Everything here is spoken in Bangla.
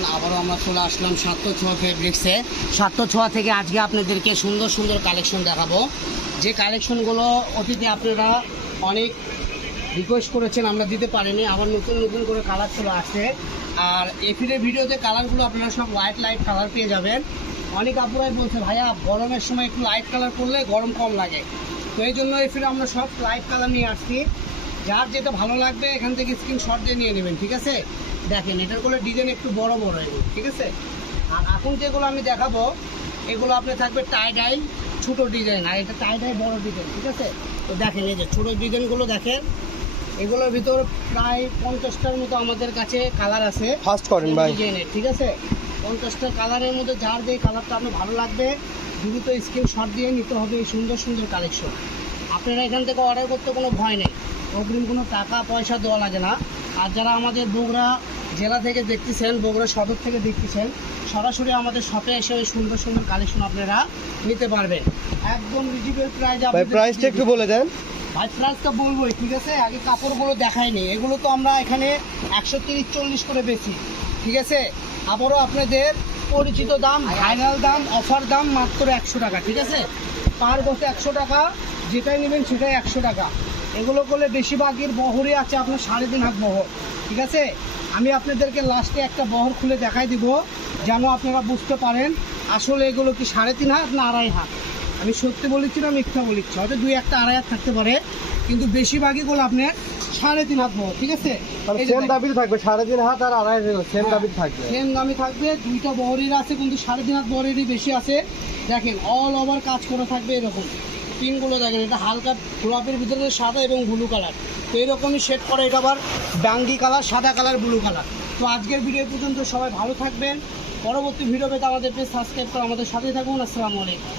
এভরিওয়ান, আবারও আমরা চলে আসলাম সাত্তর ছোঁয়া ফেব্রিক্সে। সাত্তর ছোঁয়া থেকে আজকে আপনাদেরকে সুন্দর সুন্দর কালেকশন দেখাবো, যে কালেকশনগুলো অতীতে আপনারা অনেক রিকোয়েস্ট করেছেন, আমরা দিতে পারিনি। আবার নতুন নতুন করে কালার চলে আসছে। আর এফিডের ভিডিওতে কালারগুলো আপনারা সব লাইট কালার পেয়ে যাবেন। অনেক আপুরাই বলছে ভাইয়া গরমের সময় একটু লাইট কালার করলে গরম কম লাগে, তো এই জন্য এফিডে আমরা সব লাইট কালার নিয়ে আসছি। যার যেটা ভালো লাগবে এখান থেকে স্ক্রিনশট দিয়ে নিয়ে নেবেন, ঠিক আছে। দেখেন এটার করে ডিজাইন একটু বড় বড় এগুলো, ঠিক আছে। আর এখন যেগুলো আমি দেখাবো এগুলো আপনি থাকবে টাই ডাই ছোটো ডিজাইন, আর এটা টাই ডাই বড় ডিজাইন, ঠিক আছে। তো দেখেন এই যে ছোটো ডিজাইনগুলো দেখেন, এগুলোর ভিতর প্রায় 50টার মতো আমাদের কাছে কালার আছে। ফার্স্ট করেন ভাই ডিজাইনের, ঠিক আছে। 50টা কালারের মধ্যে যার যে কালারটা আপনার ভালো লাগবে দ্রুত স্ক্রিনশট দিয়ে নিতে হবে এই সুন্দর সুন্দর কালেকশন। আপনারা এখান থেকে অর্ডার করতে কোনো ভয় নেই, অগ্রিম কোনো টাকা পয়সা দেওয়া লাগে না। আর যারা আমাদের বগুড়া জেলা থেকে দেখতেছেন, বগুড়া সদর থেকে দেখতেছেন, সরাসরি আমাদের শপে এসে ওই সুন্দর সুন্দর কালেকশন আপনারা নিতে পারবেন একদম রিজনেবল প্রাইস। ভাই প্রাইসটা একটু বলে দেন। ভাই প্রাইসটা বলবোই, ঠিক আছে। আগে কাপড়গুলো দেখাইনি, এগুলো তো আমরা এখানে 130-40 করে বেশি, ঠিক আছে। আবারও আপনাদের পরিচিত দাম, ফাইনাল দাম, অফার দাম মাত্র 100 টাকা, ঠিক আছে। পার বসে 100 টাকা, যেটাই নেবেন সেটাই 100 টাকা। এগুলো করলে বেশিরভাগের বহরই আছে আপনার 3.5 হাত বহর, ঠিক আছে। আমি আপনাদেরকে লাস্টে একটা বহর খুলে দেখাই দিব, যেন আপনারা বুঝতে পারেন আসলে এগুলো কি 3.5 হাত না 2.5 হাত। আমি সত্যি বলেছি না মিথ্যা বলেছি, হয়তো 2-1টা 2.5 হাত থাকতে পারে, কিন্তু বেশিরভাগইগুলো আপনার 3.5 হাত বহর, ঠিক আছে। সেম দাবির থাকবে 3.5 হাত আর 2.5 সেম দাবির থাকবে, সেম দামি থাকবে। দুইটা বহরের আছে, কিন্তু 3.5 হাত বহরেরই বেশি আছে। দেখেন অল ওভার কাজ করে থাকবে এরকম। পিনগুলো দেখেন, এটা হালকা গোলাপের ভিতরে সাদা এবং ব্লু কালার, তো এরকমই শেড করে। এটা আবার বাঙ্গি কালার, সাদা কালার, ব্লু কালার। তো আজকের ভিডিও পর্যন্ত সবাই ভালো থাকবেন। পরবর্তী ভিডিও পেতে আমাদের পেজ সাবস্ক্রাইব করে আমাদের সাথে থাকুন। আসসালামু আলাইকুম।